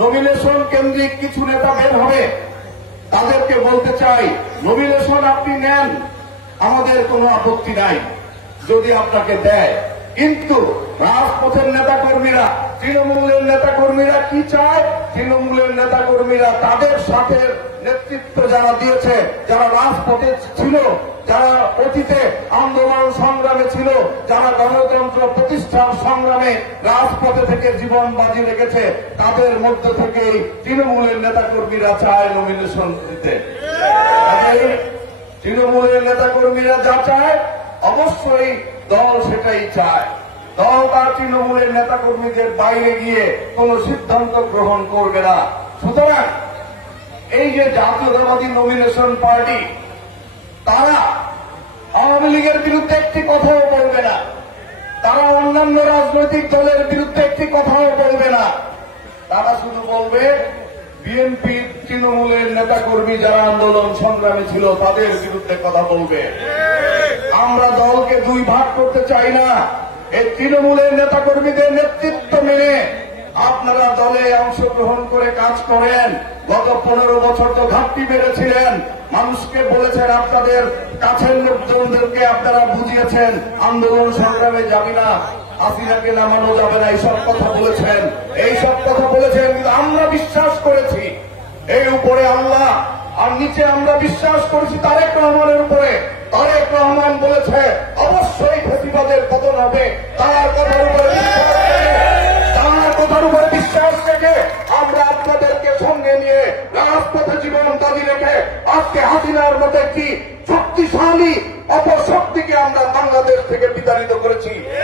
Nomination কেন্দ্রিক কিছু নেতা বের হবে, তাদেরকে বলতে চাই, নমিনেশন আপনি নেন, আমাদের কোনো আপত্তি নাই যদি আপনাকে দেয়, কিন্তু রাজপথের নেতাকর্মীরা, তৃণমূলের নেতাকর্মীরা কি চায়? তৃণমূলের নেতাকর্মীরা তাদের সাথে নেতৃত্ব যারা দিয়েছে, যারা রাজপথে ছিল, যারা অতীতে আন্দোলন সংগ্রামে ছিল, যারা গণতন্ত্র প্রতিষ্ঠার সংগ্রামে রাজপথে থেকে জীবন বাজি রেখেছে, তাদের মধ্য থেকেই তৃণমূলের নেতাকর্মীরা চায় নমিনেশন দিতে। তৃণমূলের নেতাকর্মীরা যা চায় অবশ্যই দল সেটাই চায়। দল বা তৃণমূলের নেতাকর্মীদের বাইরে গিয়ে কোন সিদ্ধান্ত গ্রহণ করবে না। সুতরাং এই যে জাতীয়তাবাদী নমিনেশন পার্টি, তারা আওয়ামী লীগের বিরুদ্ধে একটি কথাও বলবে না, তারা অন্যান্য রাজনৈতিক দলের বিরুদ্ধে একটি কথাও বলবে না। তারা শুধু বলবে বিএনপি তৃণমূলের নেতাকর্মী যারা আন্দোলন সংগ্রামে ছিল তাদের বিরুদ্ধে কথা বলবে। আমরা দলকে দুই ভাগ করতে চাই না। এই তৃণমূলের নেতাকর্মীদের নেতৃত্ব মেনে আপনারা দলে অংশগ্রহণ করে কাজ করেন। গত 15 বছর তো ঘাটতি বেড়েছিলেন, মানুষকে বলেছেন, আপনাদের কাছের লোকজনদেরকে আপনারা বুঝিয়েছেন আন্দোলন সংগ্রামে যাবি না, হাসিনাকে নামানো যাবে না, এইসব কথা বলেছেন, কিন্তু আমরা বিশ্বাস করেছি এই উপরে আল্লাহ, আর নিচে আমরা বিশ্বাস করেছি তারেক রহমানের উপরে। তারেক রহমান বলেছে অবশ্যই ফেসিবাদের পতন হবে, তার কথার উপরে বিশ্বাস রেখে আমরা আপনাদেরকে সঙ্গে নিয়ে রাজপথে জীবন দাবি রেখে আজকে হাসিনার মতো একটি শক্তিশালী অপশক্তিকে আমরা বাংলাদেশ থেকে বিতাড়িত করেছি।